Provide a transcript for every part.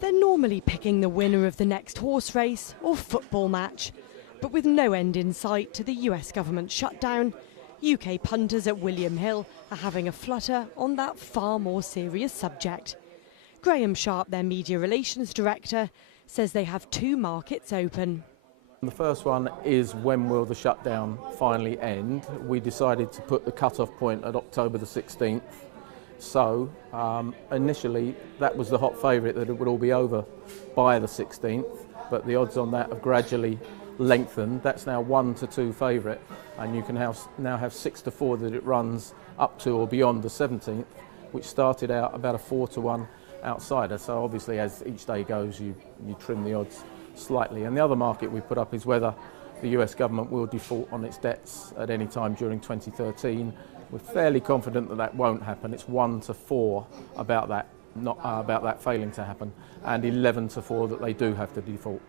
They're normally picking the winner of the next horse race or football match. But with no end in sight to the US government shutdown, UK punters at William Hill are having a flutter on that far more serious subject. Graham Sharp, their media relations director, says they have two markets open. The first one is, when will the shutdown finally end? We decided to put the cut-off point at October the 16th. So initially that was the hot favourite, that it would all be over by the 16th, but the odds on that have gradually lengthened. That's now 1-2 favourite, and you can now have 6-4 that it runs up to or beyond the 17th, which started out about a 4-1 outsider. So obviously as each day goes you trim the odds slightly. And the other market we put up is whether the US government will default on its debts at any time during 2013. We're fairly confident that that won't happen. It's 1-4 about that, about that failing to happen, and 11-4 that they do have to default.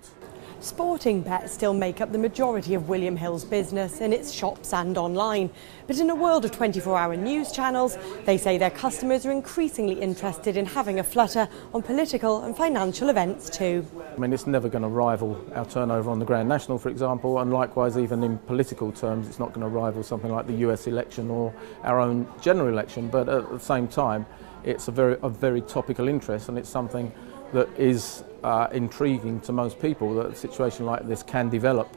Sporting bets still make up the majority of William Hill's business in its shops and online. But in a world of 24-hour news channels, they say their customers are increasingly interested in having a flutter on political and financial events too. I mean, it's never going to rival our turnover on the Grand National, for example, and likewise even in political terms it's not going to rival something like the US election or our own general election, but at the same time it's a very topical interest, and it's something that is intriguing to most people, that a situation like this can develop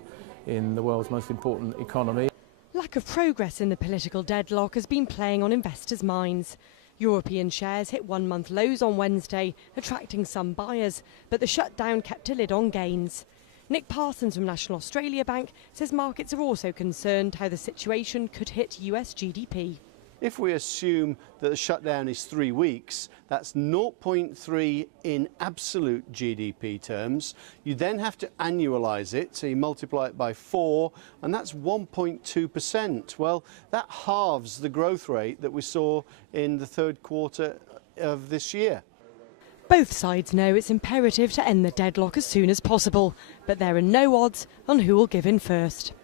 in the world's most important economy. Lack of progress in the political deadlock has been playing on investors' minds. European shares hit one-month lows on Wednesday, attracting some buyers, but the shutdown kept a lid on gains. Nick Parsons from National Australia Bank says markets are also concerned how the situation could hit US GDP. If we assume that the shutdown is 3 weeks, that's 0.3 in absolute GDP terms. You then have to annualise it, so you multiply it by 4, and that's 1.2%. Well, that halves the growth rate that we saw in the third quarter of this year. Both sides know it's imperative to end the deadlock as soon as possible, but there are no odds on who will give in first.